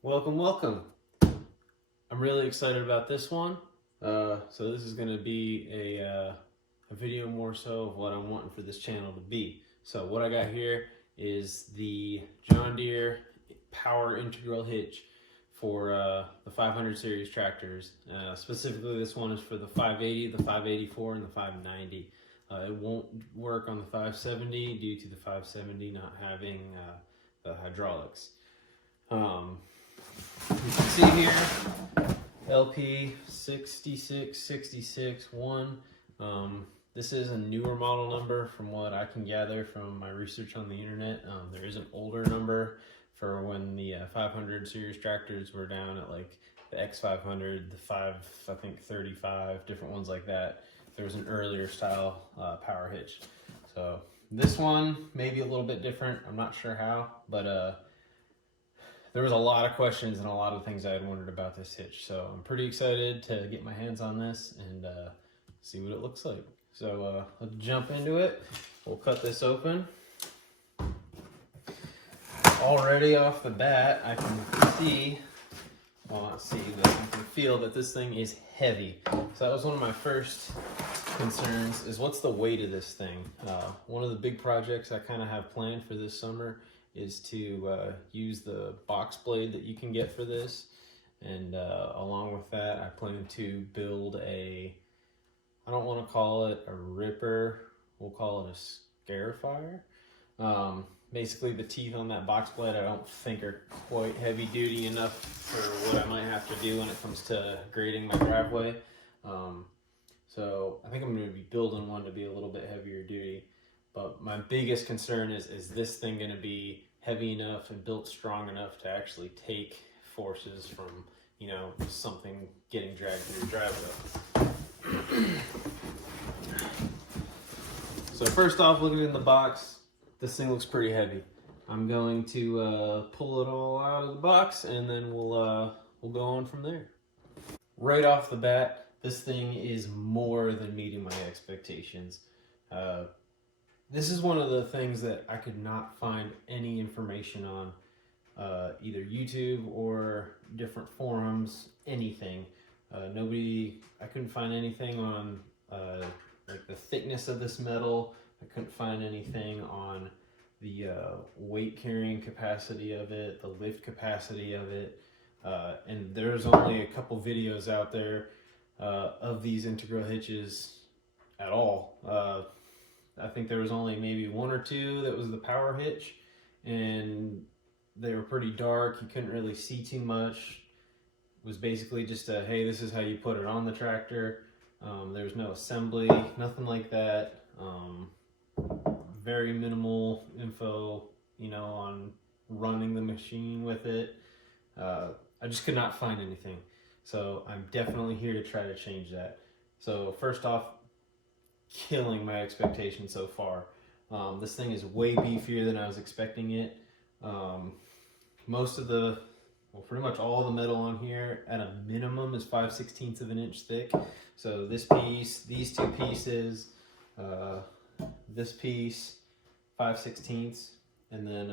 Welcome. I'm really excited about this one. So this is going to be a video more so of what I'm wanting for this channel to be. So what I got here is the John Deere power integral hitch for the 500 series tractors. Specifically, this one is for the 580, the 584, and the 590. It won't work on the 570 due to the 570 not having the hydraulics. You can see here LP 66661. This is a newer model number from what I can gather from my research on the internet. There is an older number for when the 500 series tractors were down at like the X580, the 35, different ones like that. There was an earlier style power hitch. So this one may be a little bit different. I'm not sure how, but there was a lot of questions and a lot of things I had wondered about this hitch. So I'm pretty excited to get my hands on this and see what it looks like. So let's jump into it. We'll cut this open. Already off the bat, I can see, well not see, but I can feel that this thing is heavy. So that was one of my first concerns, is what's the weight of this thing? One of the big projects I kind of have planned for this summer is to use the box blade that you can get for this, and along with that I plan to build I don't want to call it a ripper, we'll call it a scarifier. Basically the teeth on that box blade I don't think are quite heavy duty enough for what I might have to do when it comes to grading my driveway. So I think I'm going to be building one to be a little bit heavier duty. But my biggest concern is this thing going to be heavy enough and built strong enough to actually take forces from, you know, something getting dragged through your driveway. So first off, looking in the box, this thing looks pretty heavy. I'm going to pull it all out of the box and then we'll go on from there. Right off the bat, this thing is more than meeting my expectations. This is one of the things that I could not find any information on, either YouTube or different forums, anything. I couldn't find anything on like the thickness of this metal. I couldn't find anything on the weight carrying capacity of it, the lift capacity of it, and there's only a couple videos out there of these integral hitches at all. I think there was only maybe one or two that was the power hitch, and they were pretty dark. You couldn't really see too much. It was basically just a, hey, this is how you put it on the tractor. There was no assembly, nothing like that. Very minimal info, you know, on running the machine with it. I just could not find anything. So I'm definitely here to try to change that. So first off, killing my expectations so far. This thing is way beefier than I was expecting it. Most of the, well, pretty much all the metal on here at a minimum is 5/16 of an inch thick. So this piece, these two pieces, this piece, 5/16, and then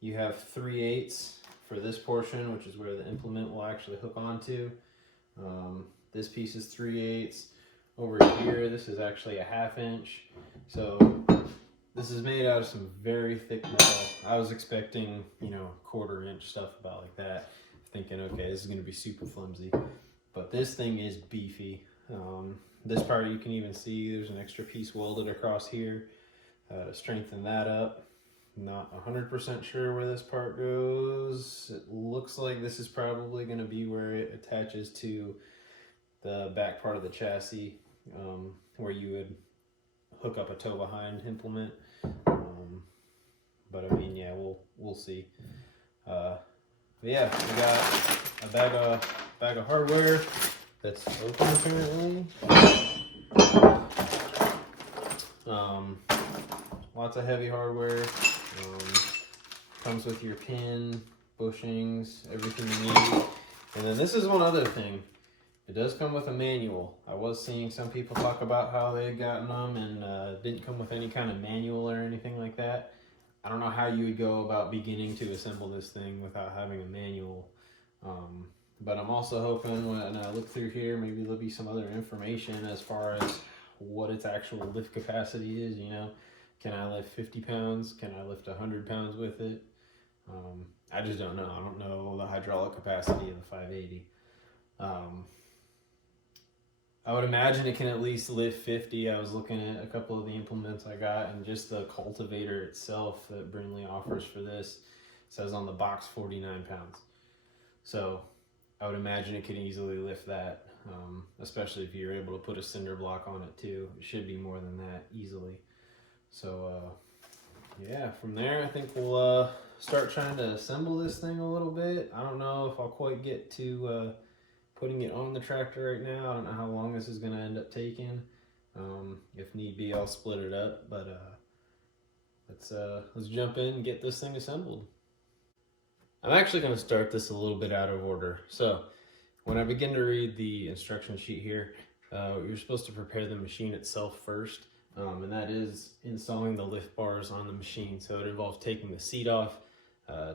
you have 3/8 for this portion, which is where the implement will actually hook onto. This piece is 3/8. Over here, this is actually a 1/2 inch. So this is made out of some very thick metal. I was expecting, you know, 1/4 inch stuff about like that, thinking, okay, this is going to be super flimsy. But this thing is beefy. This part you can even see there's an extra piece welded across here to strengthen that up. Not 100% sure where this part goes. It looks like this is probably going to be where it attaches to the back part of the chassis, where you would hook up a tow behind implement. But I mean, yeah, we'll see. But yeah, we got a bag of hardware that's open apparently. Lots of heavy hardware. Comes with your pin, bushings, everything you need. And then this is one other thing. It does come with a manual. I was seeing some people talk about how they had gotten them and didn't come with any kind of manual or anything like that. I don't know how you would go about beginning to assemble this thing without having a manual. But I'm also hoping when I look through here, maybe there'll be some other information as far as what its actual lift capacity is. You know, can I lift 50 pounds? Can I lift 100 pounds with it? I just don't know. I don't know the hydraulic capacity of the 580. I would imagine it can at least lift 50. I was looking at a couple of the implements I got, and just the cultivator itself that Brindley offers for this says on the box 49 pounds. So I would imagine it could easily lift that, especially if you're able to put a cinder block on it too. It should be more than that easily. So yeah, from there I think we'll start trying to assemble this thing a little bit. I don't know if I'll quite get to putting it on the tractor right now. I don't know how long this is going to end up taking. If need be, I'll split it up, but let's jump in and get this thing assembled. I'm actually going to start this a little bit out of order. So when I begin to read the instruction sheet here, you're supposed to prepare the machine itself first, and that is installing the lift bars on the machine. So it involves taking the seat off,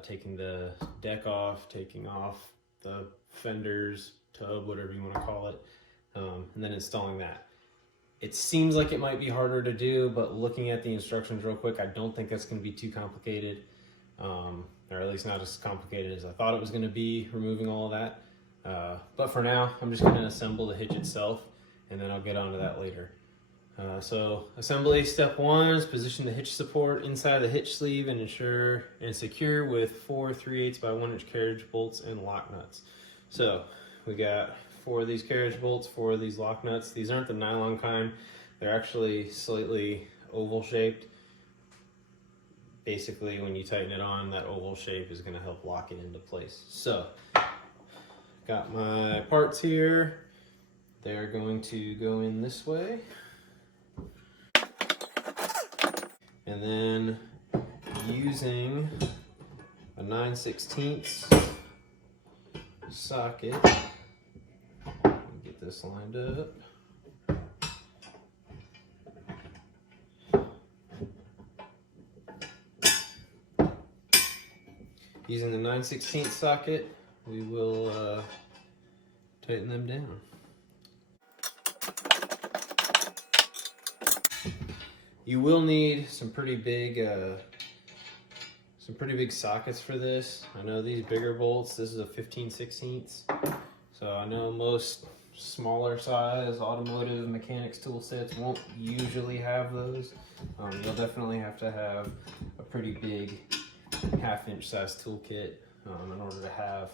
taking the deck off, taking off the fenders, tub, whatever you want to call it, and then installing that. It seems like it might be harder to do, but looking at the instructions real quick, I don't think that's going to be too complicated, or at least not as complicated as I thought it was going to be, removing all of that. But for now, I'm just going to assemble the hitch itself, and then I'll get onto that later. So assembly step 1 is position the hitch support inside the hitch sleeve and ensure and secure with 4 3/8 by 1 inch carriage bolts and lock nuts. So we got 4 of these carriage bolts, 4 of these lock nuts. These aren't the nylon kind. They're actually slightly oval shaped. Basically, when you tighten it on, that oval shape is going to help lock it into place. So got my parts here. They're going to go in this way. And then using a 9/16 socket, get this lined up. Using the 9/16 socket, we will tighten them down. You will need some pretty big sockets for this. I know these bigger bolts, this is a 15/16. So I know most smaller size automotive mechanics tool sets won't usually have those. You'll definitely have to have a pretty big 1/2 inch size toolkit in order to have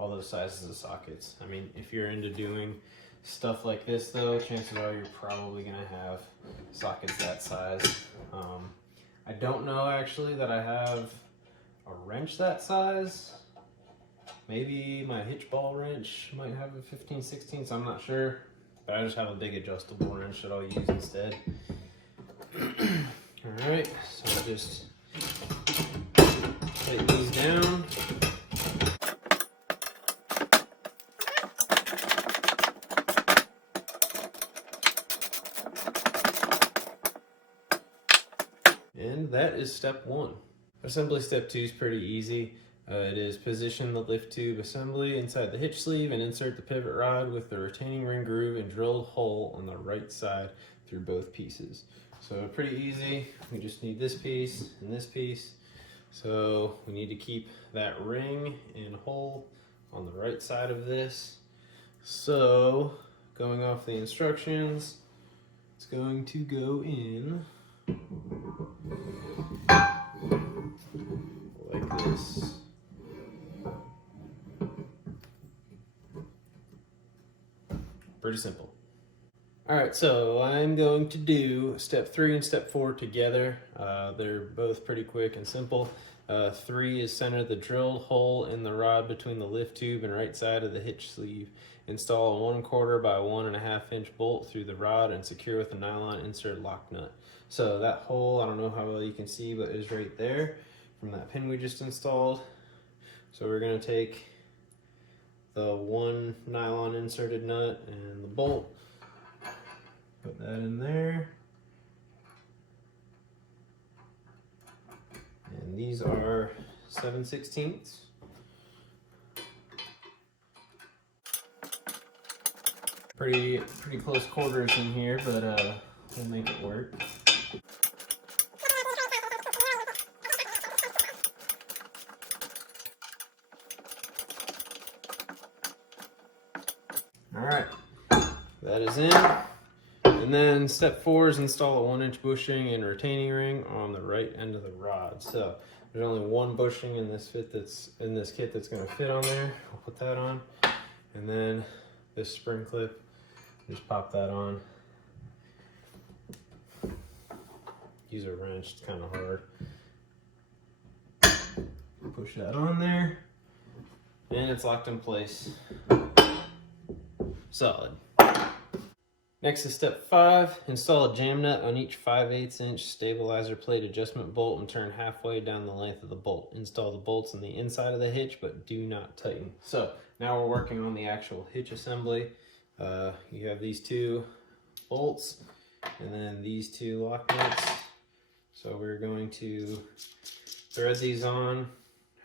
all those sizes of sockets. I mean, if you're into doing stuff like this though, chances are you're probably gonna have sockets that size. I don't know actually that I have a wrench that size. Maybe my hitch ball wrench might have a 15/16, so I'm not sure. But I just have a big adjustable wrench that I'll use instead. Alright, so I'll just tighten these down. And that is step 1. Assembly step 2 is pretty easy. It is position the lift tube assembly inside the hitch sleeve and insert the pivot rod with the retaining ring groove and drilled hole on the right side through both pieces. So pretty easy. We just need this piece and this piece. So we need to keep that ring and hole on the right side of this. So going off the instructions, it's going to go in like this. Pretty simple. Alright, so I'm going to do step 3 and step 4 together. They're both pretty quick and simple. 3 is center the drilled hole in the rod between the lift tube and right side of the hitch sleeve. Install a 1/4 by 1.5 inch bolt through the rod and secure with a nylon insert lock nut. So that hole, I don't know how well you can see, but is right there from that pin we just installed. So we're going to take the 1 nylon inserted nut and the bolt, put that in there, And these are 7/16. Pretty close quarters in here, but we'll make it work. All right, that is in. And then step 4 is install a 1-inch bushing and retaining ring on the right end of the rod. So there's only one bushing in this kit that's going to fit on there. I'll put that on, and then this spring clip, just pop that on. Use a wrench, it's kind of hard. Push that on there, and it's locked in place. Solid. Next is step 5. Install a jam nut on each 5/8" stabilizer plate adjustment bolt and turn halfway down the length of the bolt. Install the bolts on the inside of the hitch, but do not tighten. So now we're working on the actual hitch assembly. You have these 2 bolts and then these 2 lock nuts. So we're going to thread these on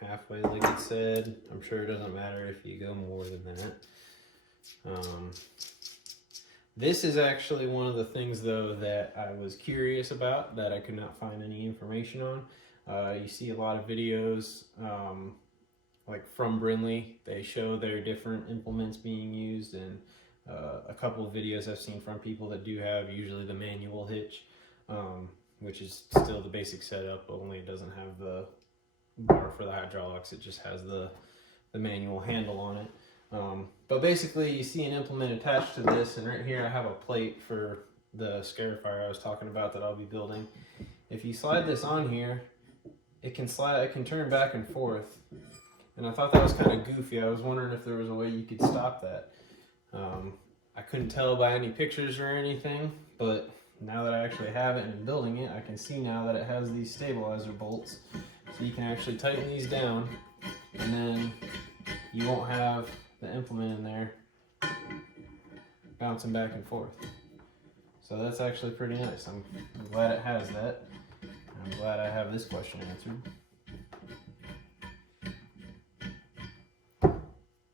halfway, like it said. I'm sure it doesn't matter if you go more than that. This is actually one of the things, though, that I was curious about that I could not find any information on. You see a lot of videos, like from Brindley. They show their different implements being used, and a couple of videos I've seen from people that do have usually the manual hitch, which is still the basic setup, only it doesn't have the bar for the hydraulics. It just has the manual handle on it. But basically you see an implement attached to this, and right here I have a plate for the scarifier I was talking about that I'll be building. If you slide this on here, it can turn back and forth, and I thought that was kind of goofy. I was wondering if there was a way you could stop that. I couldn't tell by any pictures or anything, but now that I actually have it and I'm building it, I can see now that it has these stabilizer bolts, so you can actually tighten these down, and then you won't have the implement in there bouncing back and forth. So that's actually pretty nice. I'm glad it has that. I'm glad I have this question answered.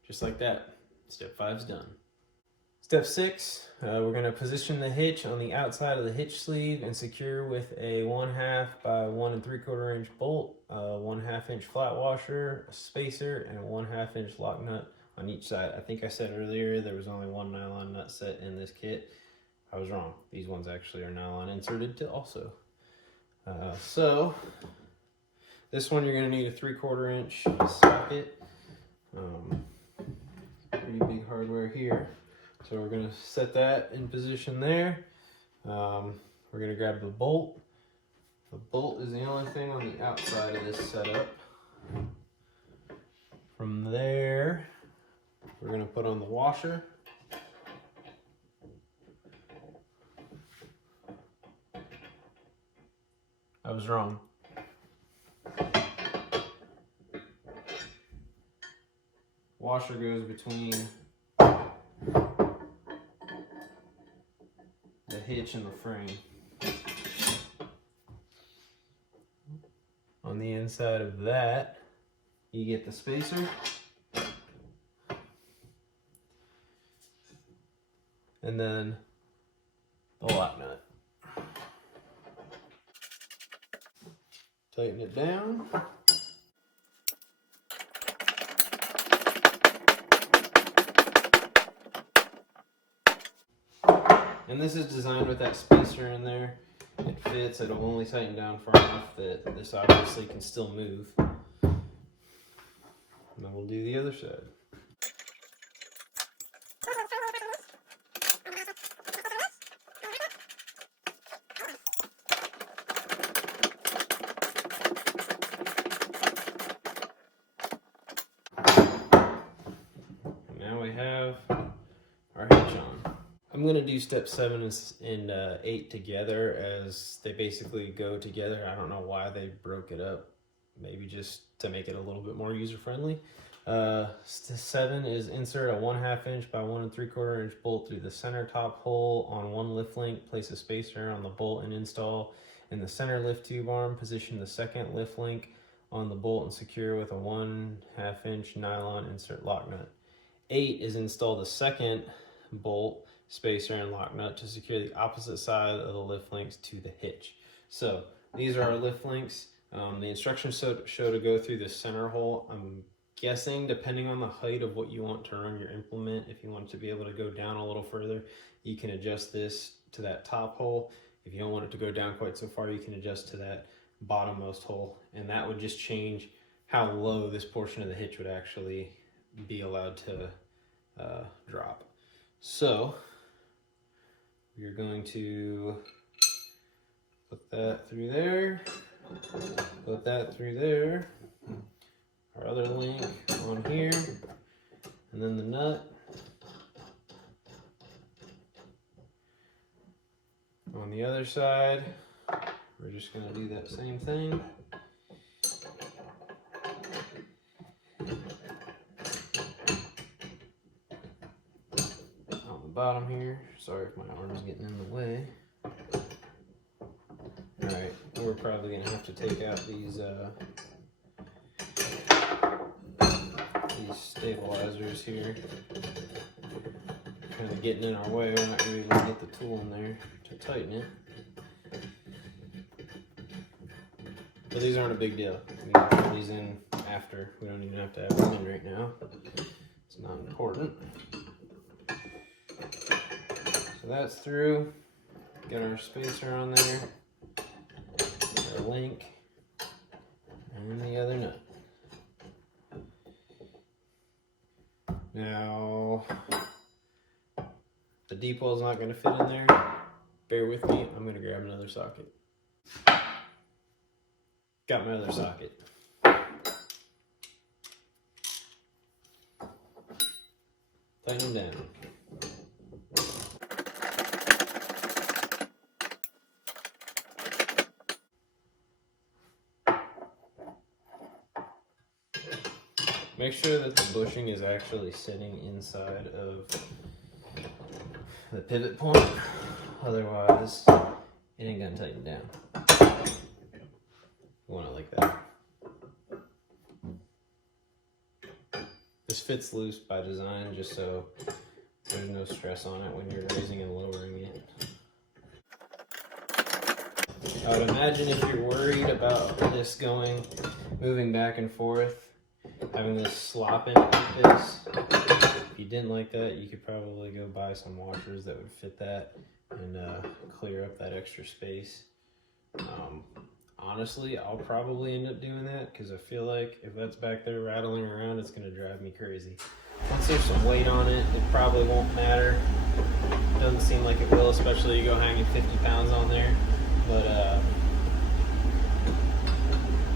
Just like that, step 5's done. Step 6, we're going to position the hitch on the outside of the hitch sleeve and secure with a 1/2 by 1 3/4 inch bolt, a 1/2 inch flat washer, a spacer, and a 1/2 inch lock nut on each side. I think I said earlier there was only one nylon nut set in this kit. I was wrong. These ones actually are nylon inserted to also. So this one you're going to need a 3/4 inch socket. Pretty big hardware here. So we're going to set that in position there. We're going to grab the bolt. The bolt is the only thing on the outside of this setup. From there, we're going to put on the washer. I was wrong. Washer goes between the hitch and the frame. On the inside of that, you get the spacer, and then the lock nut. Tighten it down. And this is designed with that spacer in there. It fits, it'll only tighten down far enough that this obviously can still move. And then we'll do the other side. Now we have our hitch on. I'm going to do step 7 and 8 together, as they basically go together. I don't know why they broke it up. Maybe just to make it a little bit more user-friendly. Step 7 is insert a 1/2 inch by 1 3/4 inch bolt through the center top hole on one lift link. Place a spacer on the bolt and install in the center lift tube arm. Position the second lift link on the bolt and secure with a 1/2 inch nylon insert lock nut. 8 is install the second bolt, spacer, and lock nut to secure the opposite side of the lift links to the hitch. So these are our lift links. The instructions show to go through the center hole. I'm guessing, depending on the height of what you want to run your implement, if you want it to be able to go down a little further, you can adjust this to that top hole. If you don't want it to go down quite so far, you can adjust to that bottommost hole, and that would just change how low this portion of the hitch would actually be allowed to drop. So we're going to put that through there, put that through there, our other link on here, and then the nut on the other side. We're just going to do that same thing. On the bottom here. Sorry if my arm's getting in the way. Alright, we're probably going to have to take out these stabilizers here. Kind of getting in our way. We're not going to be able to get the tool in there to tighten it. But these aren't a big deal. We can put these in after. We don't even have to have them in right now. It's not important. So that's through. Get our spacer on there, our link, and the other nut. Now, the deep hole is not going to fit in there. Bear with me. I'm going to grab another socket. Got my other socket. Tighten them down. Make sure that the bushing is actually sitting inside of the pivot point, otherwise it ain't gonna tighten down. You want it like that. This fits loose by design, just so there's no stress on it when you're raising and lowering it. I would imagine if you're worried about this moving back and forth, having this slop in it like this, if you didn't like that, you could probably go buy some washers that would fit that and clear up that extra space. Honestly, I'll probably end up doing that because I feel like if that's back there rattling around, it's going to drive me crazy. Once there's some weight on it, it probably won't matter. Doesn't seem like it will, especially you go hanging 50 pounds on there. But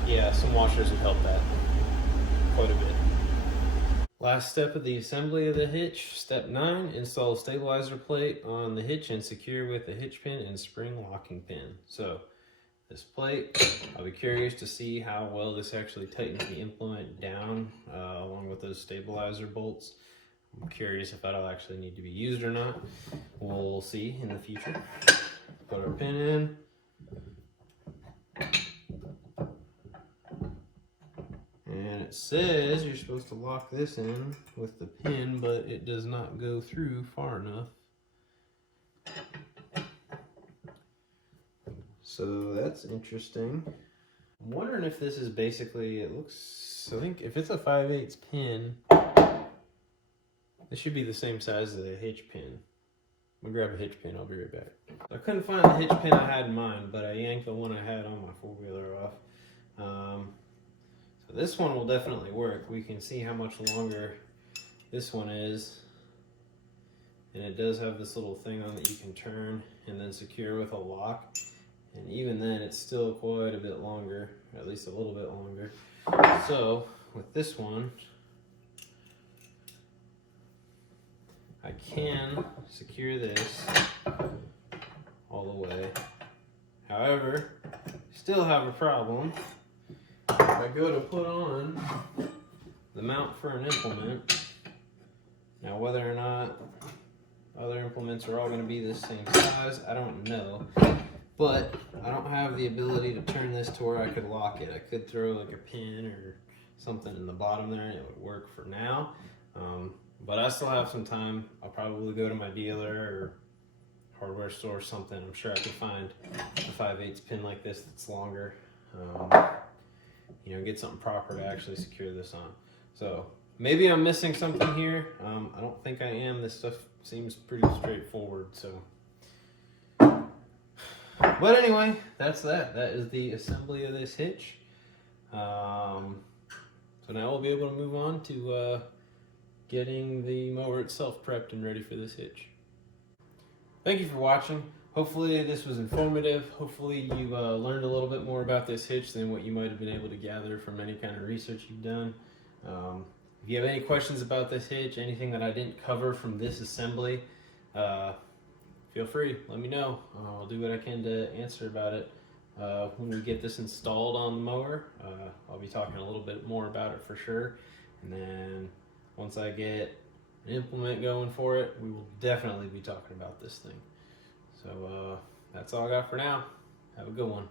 yeah, some washers would help that quite a bit. Last step of the assembly of the hitch, step 9, install a stabilizer plate on the hitch and secure with a hitch pin and spring locking pin. So this plate, I'll be curious to see how well this actually tightens the implement down along with those stabilizer bolts. I'm curious if that'll actually need to be used or not. We'll see in the future. Put our pin in. And it says you're supposed to lock this in with the pin, but it does not go through far enough. So that's interesting. I'm wondering if this is basically, it looks, I think if it's a 5/8 pin, this should be the same size as a hitch pin. I'm gonna grab a hitch pin, I'll be right back. I couldn't find the hitch pin I had in mind, but I yanked the one I had on my 4-wheeler off. So this one will definitely work. We can see how much longer this one is. And it does have this little thing on that you can turn and then secure with a lock. And even then, it's still quite a bit longer, at least a little bit longer. So with this one, I can secure this all the way. However, still have a problem. If I go to put on the mount for an implement, now whether or not other implements are all going to be the same size, I don't know. but I don't have the ability to turn this to where I could lock it. I could throw like a pin or something in the bottom there and it would work for now. But I still have some time. I'll probably go to my dealer or hardware store or something. I'm sure I could find a 5/8 pin like this that's longer. You know, get something proper to actually secure this on. So maybe I'm missing something here. I don't think I am. This stuff seems pretty straightforward. So, but anyway, that's that. That is the assembly of this hitch. So now we'll be able to move on to getting the mower itself prepped and ready for this hitch. Thank you for watching. Hopefully this was informative. Hopefully you learned a little bit more about this hitch than what you might have been able to gather from any kind of research you've done. If you have any questions about this hitch, anything that I didn't cover from this assembly, feel free, let me know. I'll do what I can to answer about it. When we get this installed on the mower, I'll be talking a little bit more about it for sure. And then once I get an implement going for it, we will definitely be talking about this thing. So that's all I got for now. Have a good one.